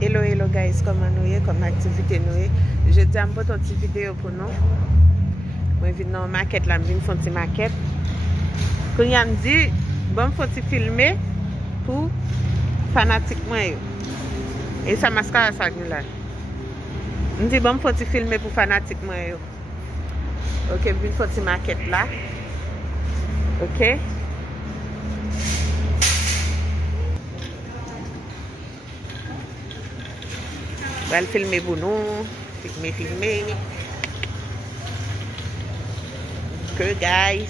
Hello, hello guys, comment nous y, comme activité nous y. Je dis à me faire une petite vidéo pour nous. Moi, je viens dans la maquette là, je viens faire une petite maquette. Quand il me dit, bon, faut te filmer pour fanatique moi. Et ça mascara ça là. Je dis, bon, faut te filmer pour fanatique moi. Ok, je viens faire une petite maquette là. Ok. Je vais filmer pour nous. Filmer. Que guys.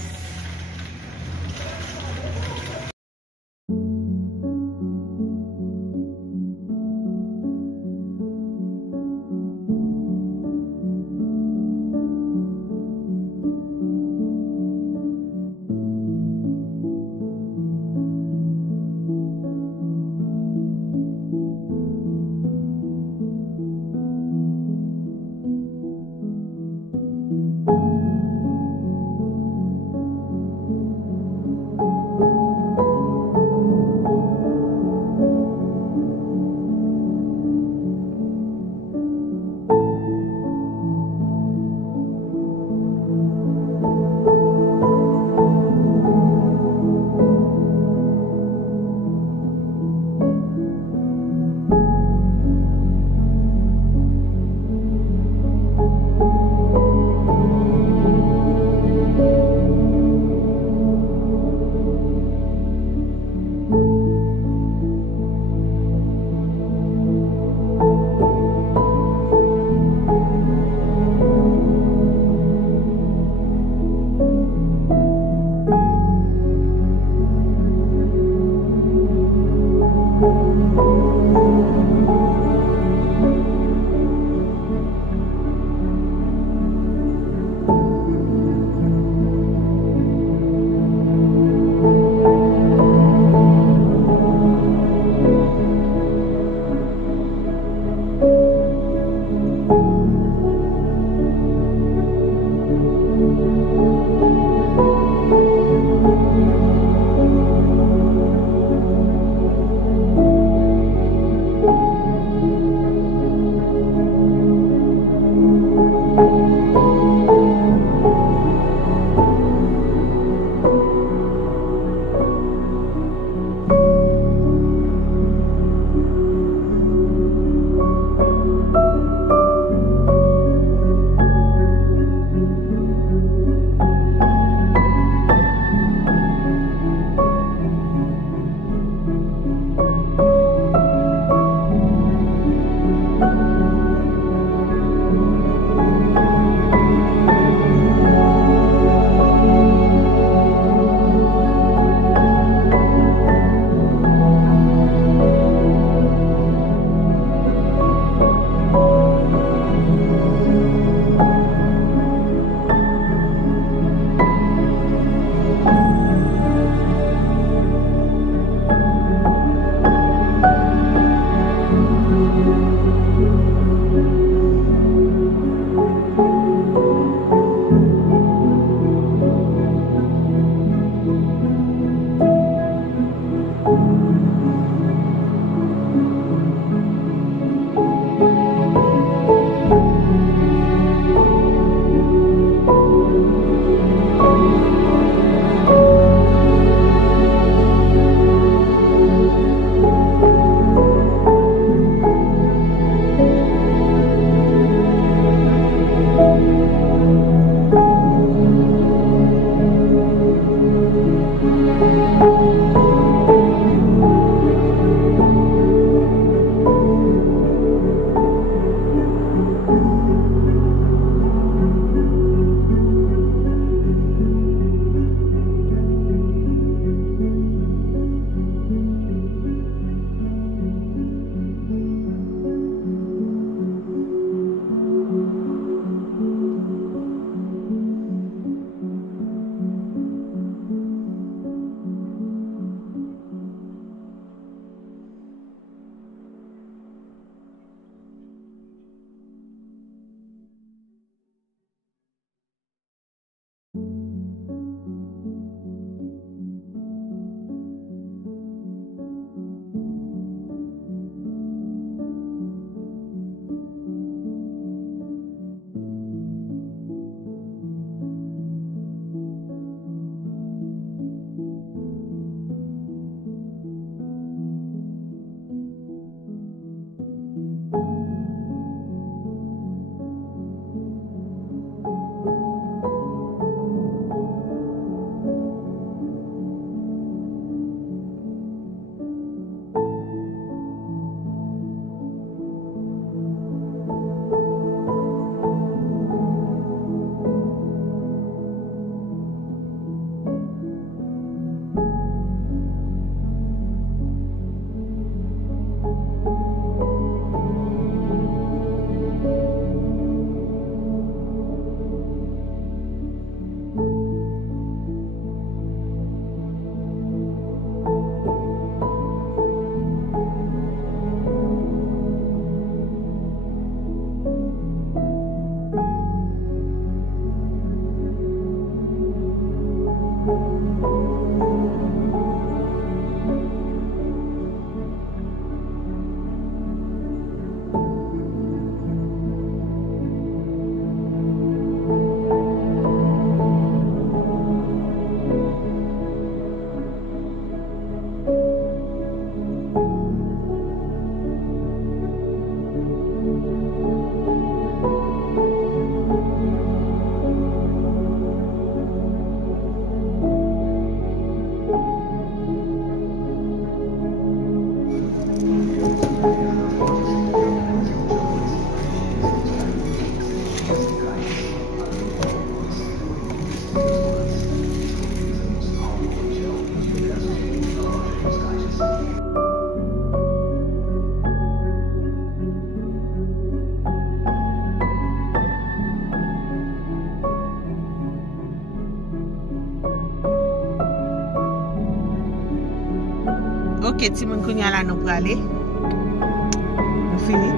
Ok, ti moun kounya la nou prale. Nou fini.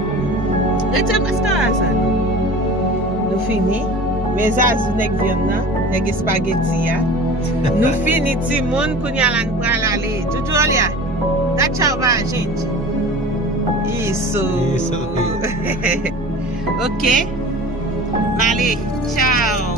Rete paska asan. Nou fini. Me zazou nek vyen nan. Nek spaghetti ya. Nou fini ti moun kounya la nou prale ale. Jojo ya. Da chow ba gente. Isso. Ok. Vale, tchau.